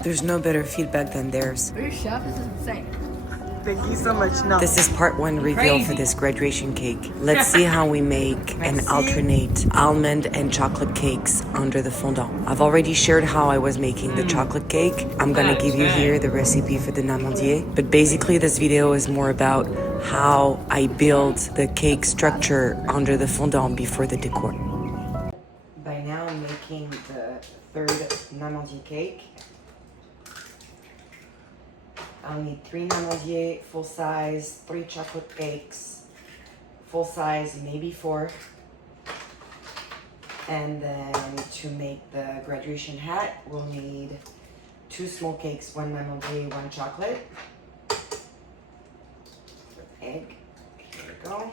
There's no better feedback than theirs. Your chef, this is insane. Thank you so much. No. This is part one reveal for this graduation cake. Let's see how we make and alternate almond and chocolate cakes under the fondant. I've already shared how I was making the chocolate cake. I'm gonna give you here the recipe for the Namandier. But basically this video is more about how I build the cake structure under the fondant before the decor. By now I'm making the third Namandier cake. I'll need 3 Namandier, full size, 3 chocolate cakes, full size, maybe 4. And then to make the graduation hat, we'll need 2 small cakes, 1 Namandier, 1 chocolate. Egg, here we go.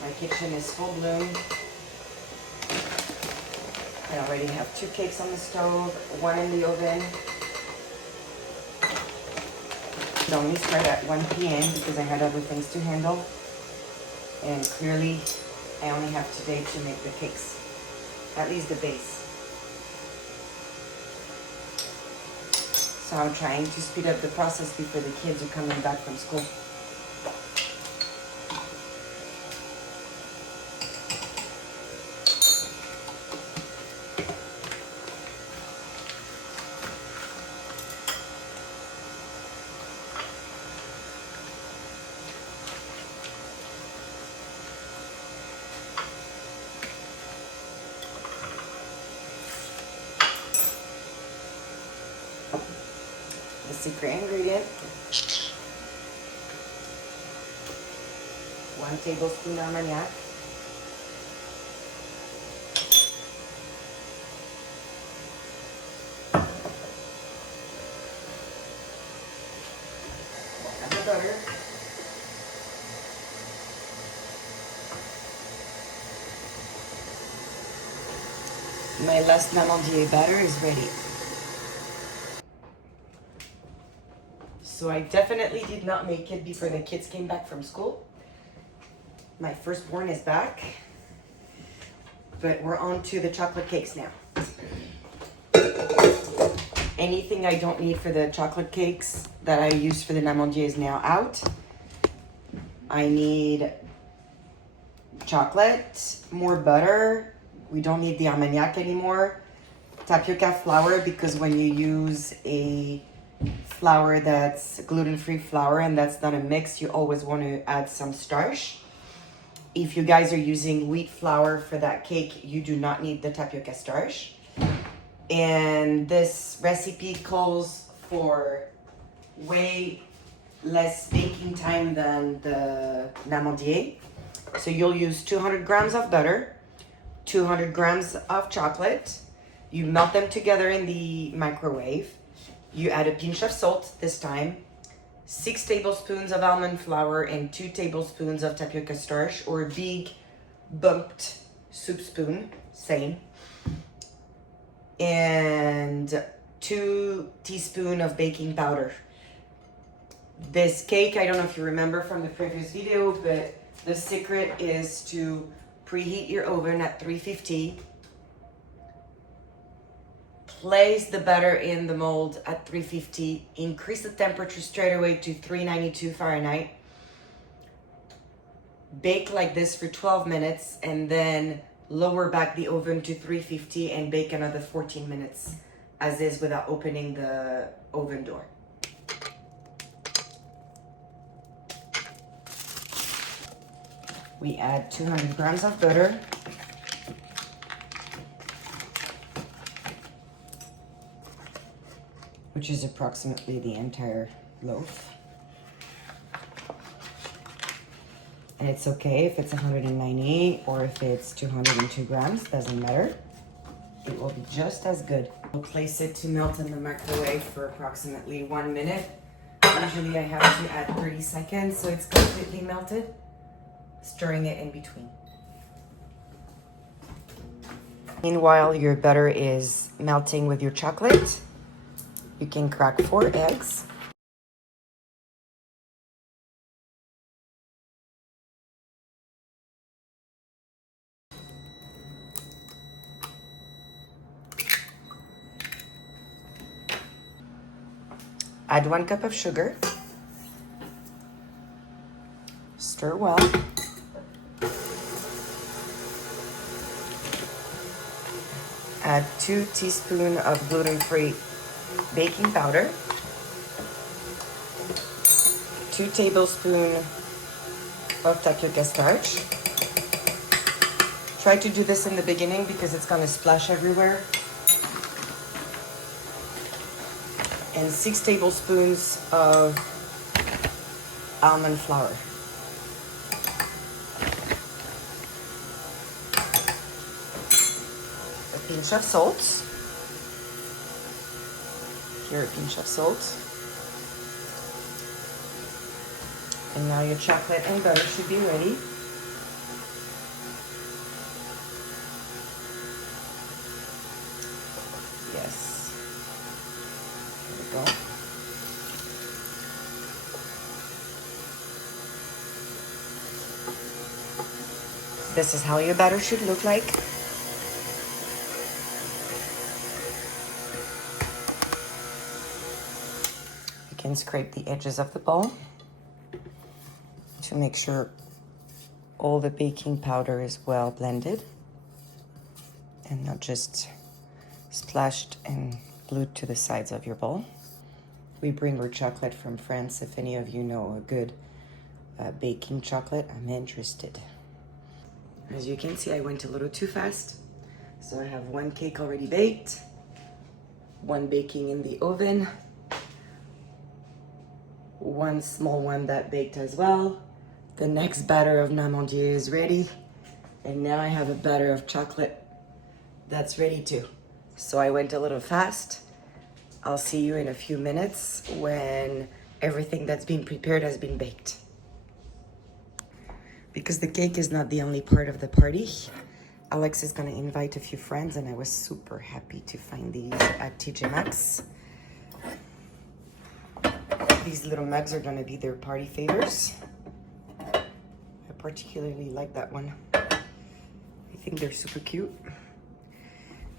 My kitchen is full bloom. I already have 2 cakes on the stove, 1 in the oven. It only started at 1 p.m. because I had other things to handle. And clearly, I only have today to make the cakes, at least the base. So I'm trying to speed up the process before the kids are coming back from school. The secret ingredient, 1 tablespoon Armagnac, add the butter, my last Namandier batter is ready. So I definitely did not make it before the kids came back from school. My firstborn is back, but we're on to the chocolate cakes now. Anything I don't need for the chocolate cakes that I use for the Namandier is now out. I need chocolate, more butter. We don't need the Armagnac anymore. Tapioca flour, because when you use a flour that's gluten-free flour and that's not a mix, you always want to add some starch. If you guys are using wheat flour for that cake, you do not need the tapioca starch. And this recipe calls for way less baking time than the Namandier. So you'll use 200 grams of butter, 200 grams of chocolate. You melt them together in the microwave. You add a pinch of salt this time, 6 tablespoons of almond flour and 2 tablespoons of tapioca starch, or a big bumped soup spoon, same. And 2 teaspoons of baking powder. This cake, I don't know if you remember from the previous video, but the secret is to preheat your oven at 350. Place the batter in the mold at 350. Increase the temperature straight away to 392 Fahrenheit. Bake like this for 12 minutes and then lower back the oven to 350 and bake another 14 minutes as is without opening the oven door. We add 200 grams of butter. Which is approximately the entire loaf. And it's okay if it's 190 or if it's 202 grams, doesn't matter. it will be just as good. I'll place it to melt in the microwave for approximately 1 minute. Usually I have to add 30 seconds so it's completely melted, stirring it in between. Meanwhile, your butter is melting with your chocolate. You can crack 4 eggs. Add 1 cup of sugar. Stir well. Add 2 teaspoons of gluten-free baking powder. 2 tablespoons of tapioca starch. Try to do this in the beginning because it's gonna splash everywhere. And 6 tablespoons of almond flour. A pinch of salt. Here, a pinch of salt. And now your chocolate and butter should be ready. Yes. Here we go. This is how your batter should look like. You can scrape the edges of the bowl to make sure all the baking powder is well blended and not just splashed and glued to the sides of your bowl. We bring our chocolate from France. If any of you know a good baking chocolate, I'm interested. As you can see, I went a little too fast. So I have 1 cake already baked, 1 baking in the oven, 1 small one that baked as well. The next batter of Namandier is ready. And now I have a batter of chocolate that's ready too. So I went a little fast. I'll see you in a few minutes when everything that's been prepared has been baked. Because the cake is not the only part of the party, Alex is gonna invite a few friends and I was super happy to find these at TJ Maxx. These little mugs are gonna be their party favors. I particularly like that one. I think they're super cute.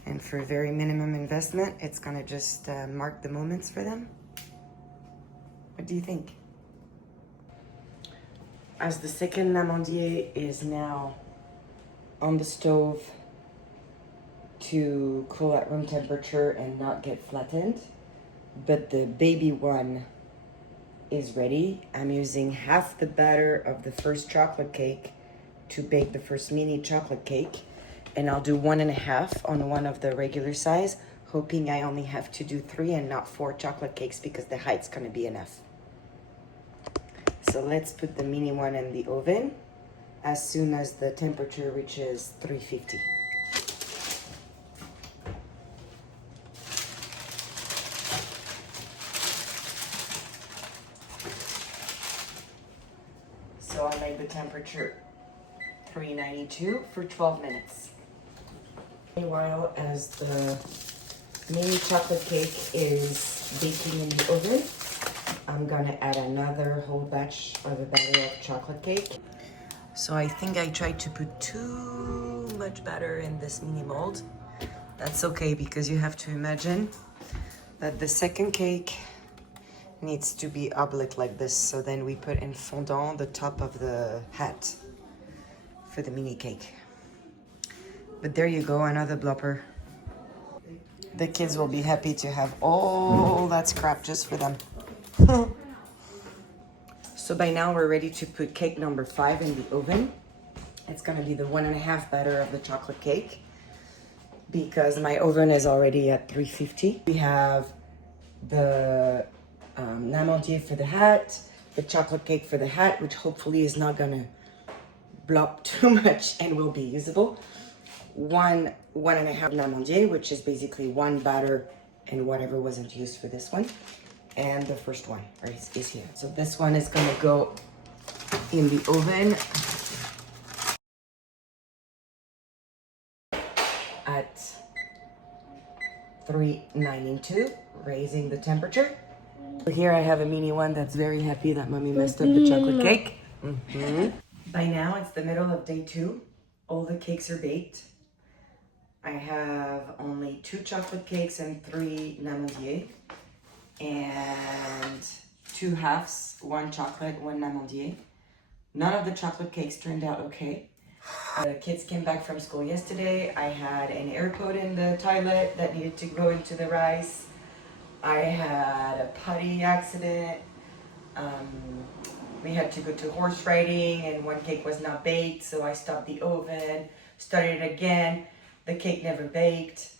And for very minimum investment, it's gonna just mark the moments for them. What do you think? As the second Namandier is now on the stove to cool at room temperature and not get flattened, but the baby one is ready. I'm using half the batter of the first chocolate cake to bake the first mini chocolate cake, and I'll do 1.5 on one of the regular size, hoping I only have to do 3 and not 4 chocolate cakes because the height's gonna be enough. So let's put the mini one in the oven as soon as the temperature reaches 350. So I'll make the temperature 392 for 12 minutes. Meanwhile, as the mini chocolate cake is baking in the oven, I'm gonna add another whole batch of a batter of chocolate cake. So I think I tried to put too much batter in this mini mold. That's okay because you have to imagine that the second cake needs to be oblique like this. So then we put in fondant the top of the hat for the mini cake. But there you go, another blooper. The kids will be happy to have all that scrap just for them. So by now we're ready to put cake number 5 in the oven. It's gonna be the 1.5 batter of the chocolate cake because my oven is already at 350. We have the Namandier for the hat, the chocolate cake for the hat, which hopefully is not gonna blob too much and will be usable. 1 1.5 Namandier, which is basically one batter and whatever wasn't used for this one. And the first one is here. So this one is gonna go in the oven at 392, raising the temperature. Here I have a mini one that's very happy that mommy messed up the chocolate cake. By now it's the middle of day 2. All the cakes are baked. I have only 2 chocolate cakes and 3 Namandier. And 2 halves, 1 chocolate, 1 Namandier. None of the chocolate cakes turned out okay. The kids came back from school yesterday. I had an air pod in the toilet that needed to go into the rice. I had a potty accident. We had to go to horse riding and one cake was not baked, so I stopped the oven, started it again. The cake never baked.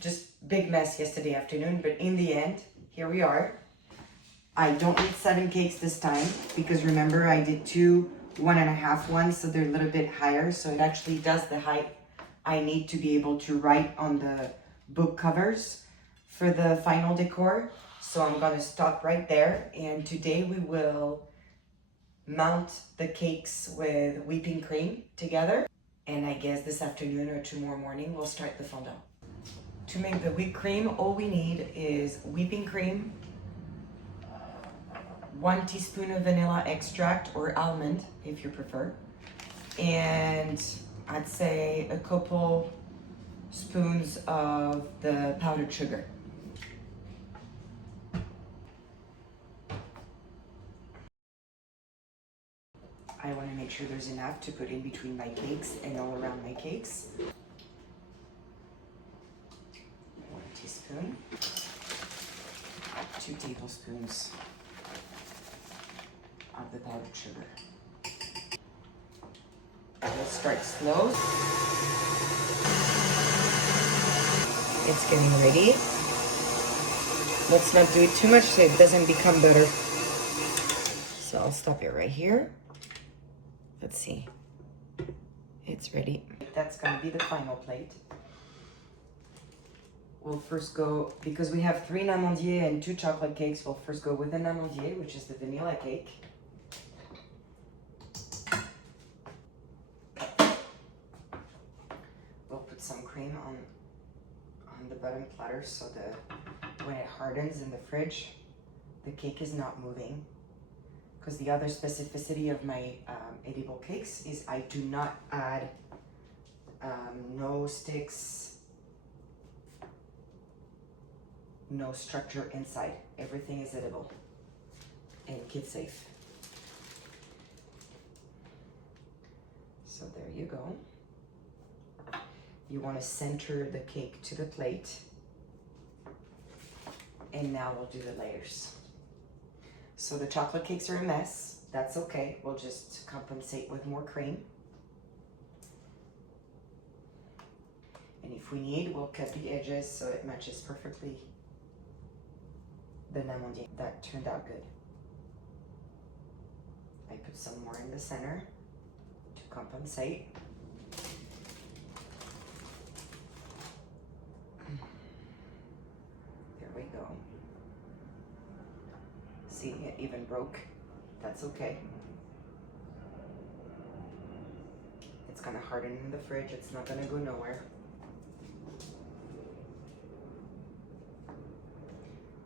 Just big mess yesterday afternoon, but in the end, here we are. I don't need 7 cakes this time because remember I did 2 1.5 ones, so they're a little bit higher, so it actually does the height I need to be able to write on the book covers for the final decor. So I'm gonna stop right there, and today we will mount the cakes with whipping cream together, and I guess this afternoon or tomorrow morning we'll start the fondant. To make the whipped cream, all we need is whipping cream, 1 teaspoon of vanilla extract or almond if you prefer, and I'd say a couple spoons of the powdered sugar. I want to make sure there's enough to put in between my cakes and all around my cakes. 1 teaspoon, 2 tablespoons of the powdered sugar. We'll start slow. It's getting ready. Let's not do it too much so it doesn't become butter. So I'll stop it right here. Let's see. It's ready. That's gonna be the final plate. We'll first go, because we have 3 Namandier and 2 chocolate cakes, we'll first go with the Namandier, which is the vanilla cake. We'll put some cream on the bottom platter so that when it hardens in the fridge, the cake is not moving. Because the other specificity of my edible cakes is I do not add no sticks, no structure inside. Everything is edible and kid safe. So there you go. You want to center the cake to the plate. And now we'll do the layers. So the chocolate cakes are a mess. That's okay. We'll just compensate with more cream. And if we need, we'll cut the edges so it matches perfectly the Namandier. That turned out good. I put some more in the center to compensate. There we go. See, it even broke. That's okay. It's gonna harden in the fridge. It's not gonna go nowhere.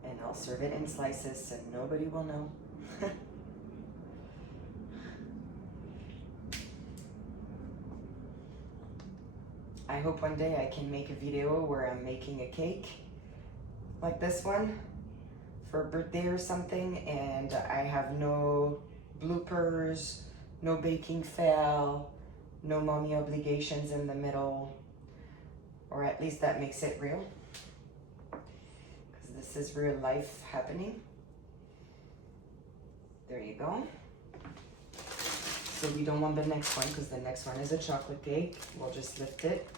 And I'll serve it in slices and nobody will know. I hope one day I can make a video where I'm making a cake like this one for a birthday or something, and I have no bloopers, no baking fail, no mommy obligations in the middle, or at least that makes it real, because this is real life happening. There you go. So we don't want the next one because the next one is a chocolate cake. We'll just lift it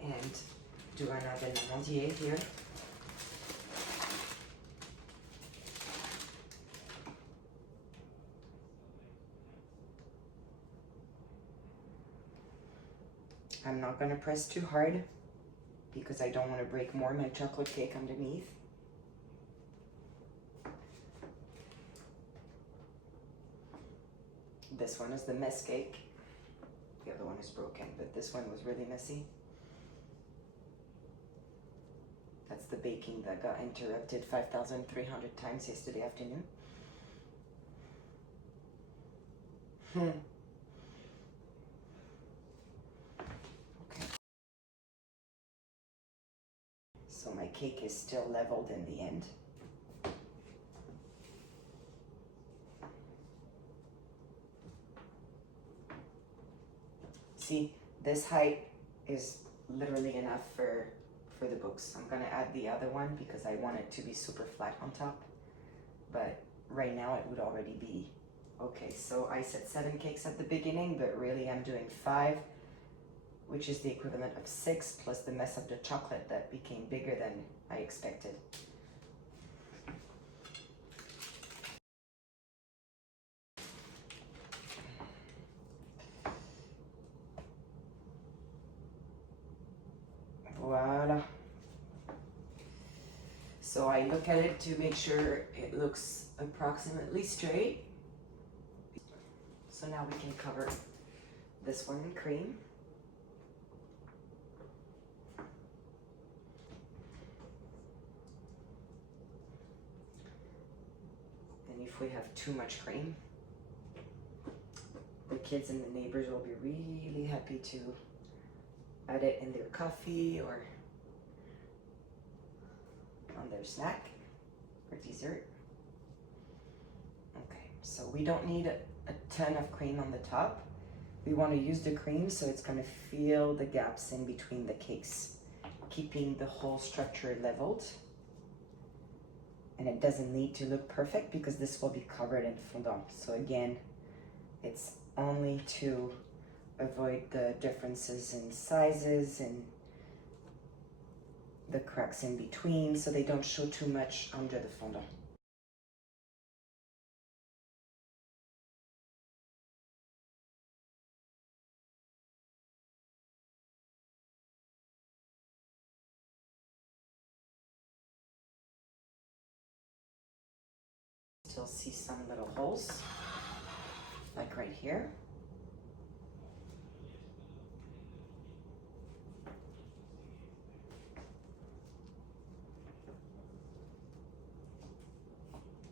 and do another Namandier here. not gonna press too hard because I don't want to break more my chocolate cake underneath. This one is the mess cake. The other one is broken, but this one was really messy. That's the baking that got interrupted 5,300 times yesterday afternoon. Okay. So my cake is still leveled in the end. See, this height is literally enough for the books. I'm gonna add the other one because I want it to be super flat on top, but right now it would already be okay. So I said 7 cakes at the beginning, but really I'm doing 5, which is the equivalent of 6 plus the mess of the chocolate that became bigger than I expected. Voila. So I look at it to make sure it looks approximately straight. So now we can cover this one in cream. And if we have too much cream, the kids and the neighbors will be really happy to add it in their coffee or on their snack or dessert. Okay, so we don't need a ton of cream on the top. We want to use the cream so it's going to fill the gaps in between the cakes, keeping the whole structure leveled. And it doesn't need to look perfect because this will be covered in fondant. So again, it's only to avoid the differences in sizes and the cracks in between so they don't show too much under the fondant. Still see some little holes, like right here.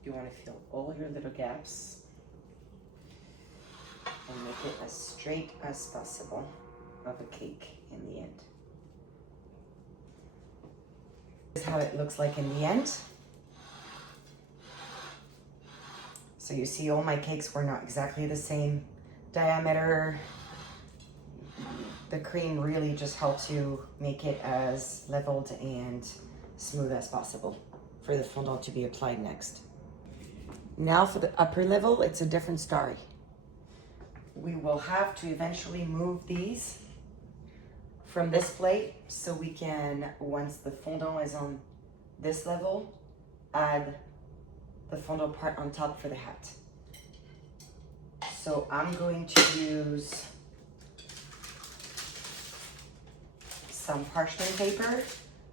You want to fill all your little gaps and make it as straight as possible of a cake in the end. This is how it looks like in the end. So you see all my cakes were not exactly the same diameter. The cream really just helps you make it as leveled and smooth as possible for the fondant to be applied next. Now for the upper level, it's a different story. We will have to eventually move these from this plate so we can, once the fondant is on this level, add the fondant part on top for the hat. So I'm going to use some parchment paper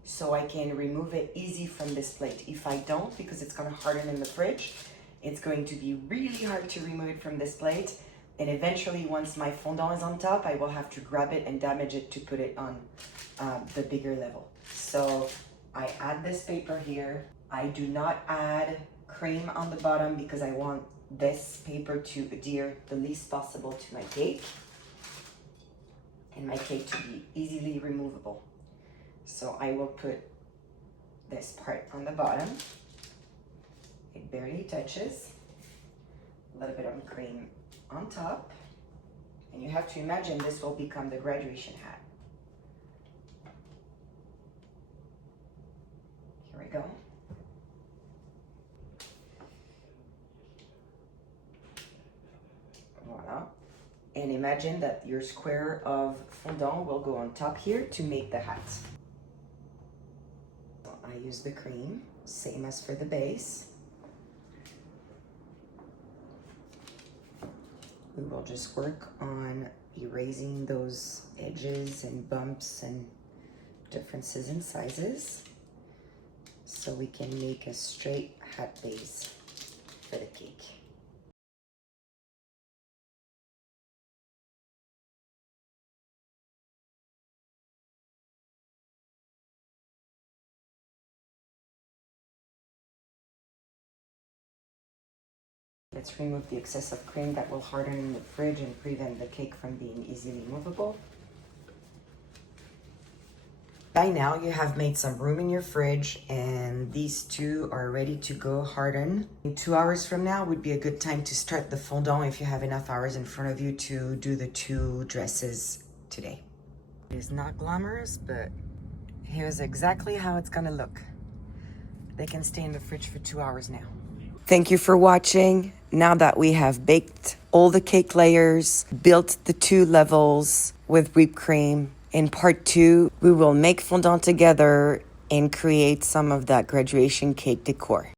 so I can remove it easy from this plate. If I don't, because it's gonna harden in the fridge, it's going to be really hard to remove it from this plate. And eventually, once my fondant is on top, I will have to grab it and damage it to put it on the bigger level. So I add this paper here. I do not add cream on the bottom because I want this paper to adhere the least possible to my cake and my cake to be easily removable. So I will put this part on the bottom. It barely touches. A little bit of cream on top. And you have to imagine this will become the graduation hat. Here we go. Voila. And imagine that your square of fondant will go on top here to make the hat. So I use the cream, same as for the base. We will just work on erasing those edges and bumps and differences in sizes so we can make a straight hat base for the cake. Let's remove the excessive cream that will harden in the fridge and prevent the cake from being easily movable. By now you have made some room in your fridge and these two are ready to go harden. In 2 hours from now would be a good time to start the fondant if you have enough hours in front of you to do the two dresses today. It is not glamorous, but here's exactly how it's gonna look. They can stay in the fridge for 2 hours now. Thank you for watching. Now that we have baked all the cake layers, built the 2 levels with whipped cream, in part 2, we will make fondant together and create some of that graduation cake decor.